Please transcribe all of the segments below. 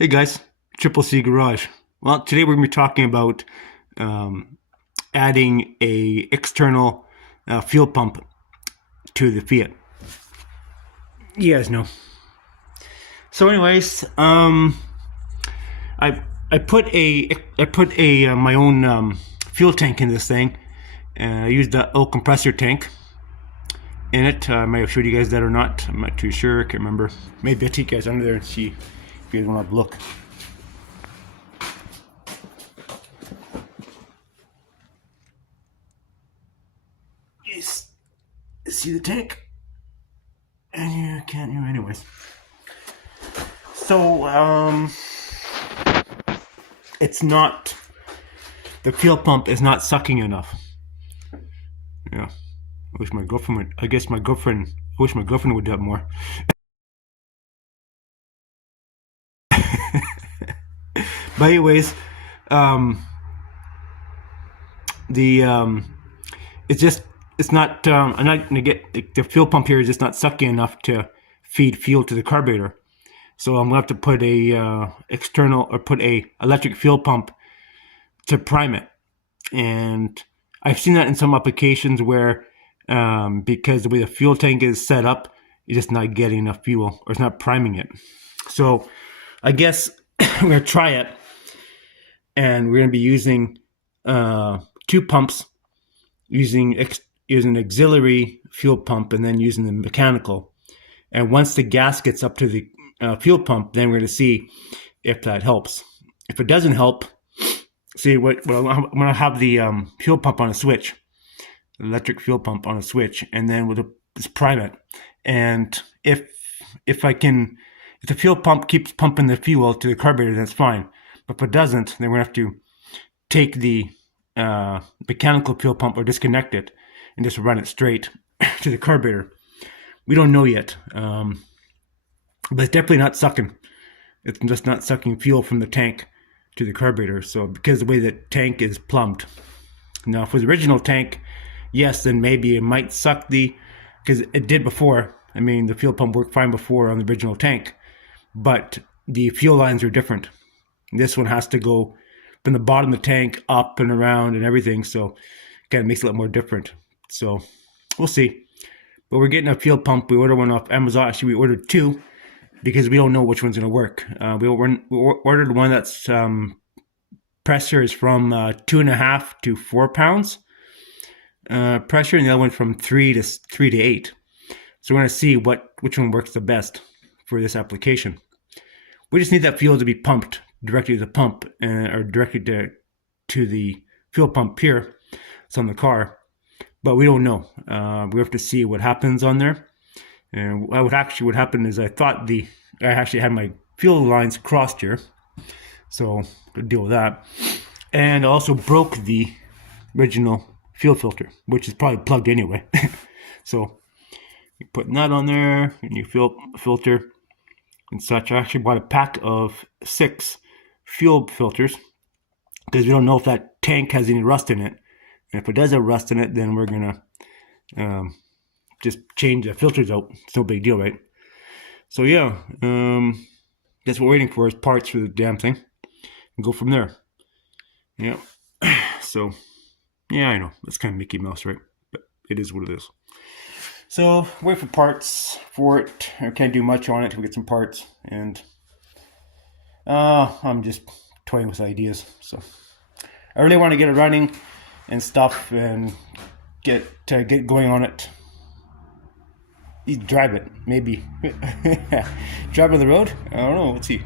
Hey guys, Triple C Garage. Well, today we're going to be talking about adding a external fuel pump to the Fiat. You guys know. So, anyways, I put a my own fuel tank in this thing, and I used the oil compressor tank in it. I might have showed you guys that or not. I'm not too sure. I can't remember. Maybe I'll take you guys under there and see if you guys want to look. See the tank? And you can't hear anyways. So, it's not, the fuel pump is not sucking enough. Yeah. I wish my girlfriend would, I wish my girlfriend would do that more. But anyways, it's not, I'm not gonna get, the fuel pump here is just not sucking enough to feed fuel to the carburetor. So I'm gonna have to put a put a electric fuel pump to prime it. And I've seen that in some applications where, because the way the fuel tank is set up, it's just not getting enough fuel, or it's not priming it. So I guess we're gonna try it, and we're gonna be using two pumps, using an auxiliary fuel pump, and then using the mechanical. And once the gas gets up to the fuel pump, then we're going to see if that helps. If it doesn't help, I'm going to have the fuel pump on a switch, electric fuel pump on a switch, and then we'll just prime it. And if the fuel pump keeps pumping the fuel to the carburetor, that's fine. But if it doesn't, then we're going to have to take the mechanical fuel pump or disconnect it and just run it straight to the carburetor. We don't know yet, but it's definitely not sucking. It's just not sucking fuel from the tank to the carburetor. So because the way the tank is plumbed. Now, for the original tank, yes, then maybe it might suck because it did before. I mean, the fuel pump worked fine before on the original tank, but the fuel lines are different. This one has to go from the bottom of the tank up and around and everything, so it kind of makes it a lot more different. So we'll see. But we're getting a fuel pump. We ordered one off Amazon. Actually, we ordered two because we don't know which one's going to work. We ordered one that's pressure is from 2.5 to 4 pounds pressure, and the other one from 3 to 8. So we're going to see which one works the best for this application. We just need that fuel to be pumped directly to the pump, or directly to the fuel pump here. It's on the car. But we don't know. We have to see what happens on there. And what happened is I actually had my fuel lines crossed here. So I'll deal with that. And I also broke the original fuel filter, which is probably plugged anyway. So you're putting that on there, and your fuel filter and such. I actually bought a pack of 6 fuel filters because we don't know if that tank has any rust in it. And if it does have rust in it, then we're going to just change the filters out. It's no big deal, right? So yeah, that's what we're waiting for is parts for the damn thing. And go from there. Yeah. So, yeah, I know. That's kind of Mickey Mouse, right? But it is what it is. So, wait for parts for it. I can't do much on it till we get some parts. And I'm just toying with ideas. So, I really want to get it running and stuff, and get going on it. You drive it, maybe. Drive on the road? I don't know. Let's see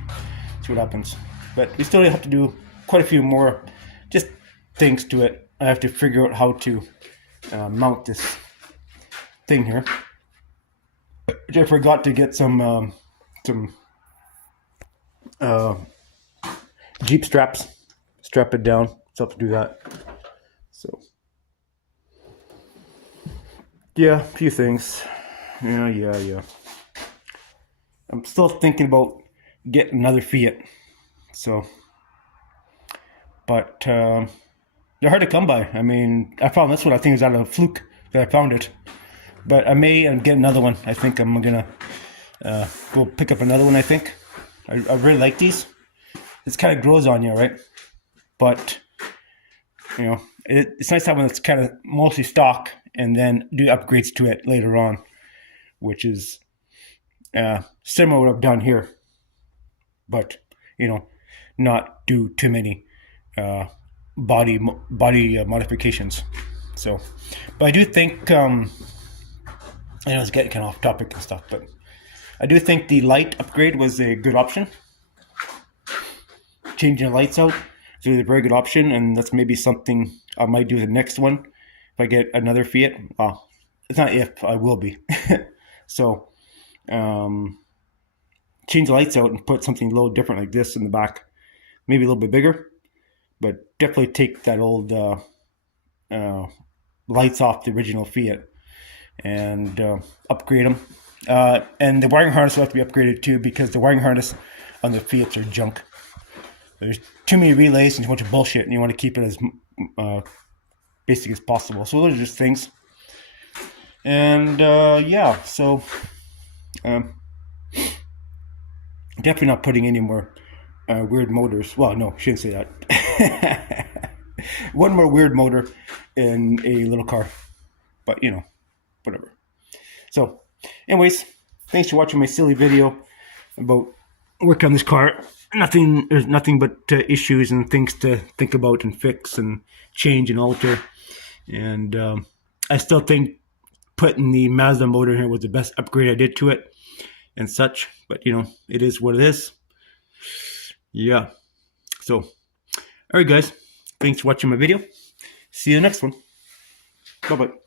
what happens. But we still have to do quite a few more just things to it. I have to figure out how to mount this thing here. I forgot to get some Jeep straps. Strap it down. So I have to do that. So, yeah, a few things. Yeah. I'm still thinking about getting another Fiat. So, but they're hard to come by. I mean, I found this one. I think it was out of a fluke that I found it. But I may get another one. I think I'm gonna go pick up another one. I think I really like these. This kind of grows on you, right? But you know, it's nice to have one that's kind of mostly stock, and then do upgrades to it later on, which is similar to what I've done here, but you know, not do too many body modifications. So, but I do think I know it's getting kind of off topic and stuff, but I do think the light upgrade was a good option. Changing the lights out is a very good option, and that's maybe something I might do the next one if I get another Fiat. Well, it's not if, I will be. So, change the lights out and put something a little different like this in the back, maybe a little bit bigger, but definitely take that old lights off the original Fiat and upgrade them. And the wiring harness will have to be upgraded too, because the wiring harness on the Fiats are junk. There's too many relays and too much bullshit, and you want to keep it as basic as possible. So those are just things. And yeah, so definitely not putting any more weird motors. Well, no, shouldn't say that. One more weird motor in a little car, but you know, whatever. So, anyways, thanks for watching my silly video about work on this car. There's nothing but issues and things to think about and fix and change and alter. And I still think putting the Mazda motor here was the best upgrade I did to it and such. But you know, it is what it is. Yeah. So, all right, guys. Thanks for watching my video. See you in the next one. Bye-bye.